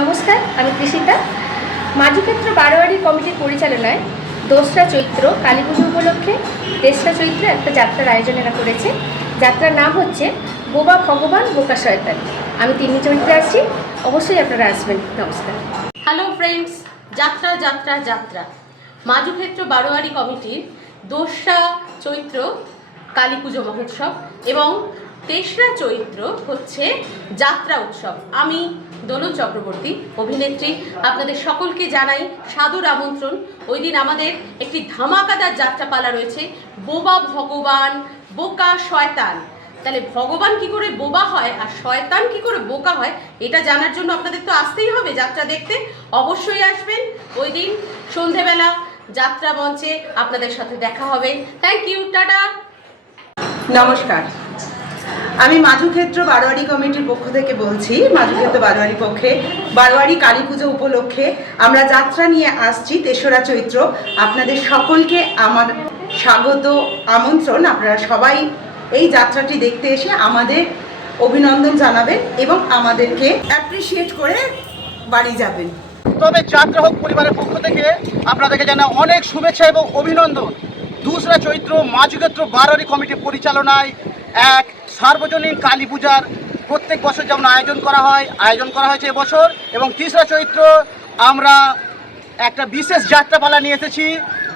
নমস্কার, আমি কৃষিতা। মাঝিক্ষেত্র বারোয়ারি কমিটির পরিচালনায় 2রা চৈত্র কালী পুজো উপলক্ষে 3রা চৈত্র একটা যাত্রার আয়োজন এরা করেছে। যাত্রার নাম হচ্ছে বোবা ভগবান বোকা শয়তান। আমি 3 চরিত্রে আসছি, অবশ্যই আপনারা আসবেন। নমস্কার। হ্যালো ফ্রেন্ডস, যাত্রা যাত্রা যাত্রা মাঝিক্ষেত্র বারোয়ারি কমিটির 2রা চৈত্র কালী পুজো মহোৎসব এবং 3রা চৈত্র হচ্ছে যাত্রা উৎসব। আমি দোলন চক্রবর্তী অভিনেত্রী, আপনাদের সকলকে জানাই সাদর আমন্ত্রণ। ওই দিন আমাদের একটি ধামাকাদার যাত্রাপালা রয়েছে, বোবা ভগবান বোকা শয়তান। তাহলে ভগবান কি করে বোবা হয় আর শয়তান কি করে বোকা হয়, এটা জানার জন্য আপনাদের তো আসতেই হবে যাত্রা দেখতে। অবশ্যই আসবেন। ওই দিন সন্ধেবেলা যাত্রা মঞ্চে আপনাদের সাথে দেখা হবে। থ্যাংক ইউ, টাটা। নমস্কার, আমি মাঝিক্ষেত্র বারোয়ারি কমিটির পক্ষ থেকে বলছি। মাঝিক্ষেত্র বারোয়ারি পক্ষে বারোয়ারি কালী পুজো উপলক্ষে আমরা যাত্রা নিয়ে আসছি 3রা চৈত্র। আপনাদের সকলকে আমার স্বাগত, আমন্ত্রণ। আপনারা সবাই এই যাত্রাটি দেখতে এসে আমাদের অভিনন্দন জানাবেন এবং আমাদেরকে অ্যাপ্রিসিয়েট করে বাড়ি যাবেন। তবে যাত্রা হোক পরিবারের পক্ষ থেকে আপনাদেরকে জানাই অনেক শুভেচ্ছা এবং অভিনন্দন। 2রা চৈত্র মাঝিক্ষেত্র বারোয়ারি কমিটির পরিচালনায় এক সার্বজনীন কালী পূজার প্রত্যেক বছর যেমন আয়োজন করা হয়েছে এবছর, এবং 3রা চৈত্র আমরা একটা বিশেষ যাত্রাপালা নিয়ে এসেছি,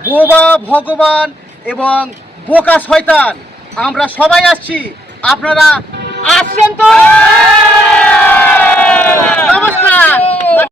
বোবা ভগবান এবং বোকা শয়তান। আমরা সবাই আসছি, আপনারা আসছেন তো?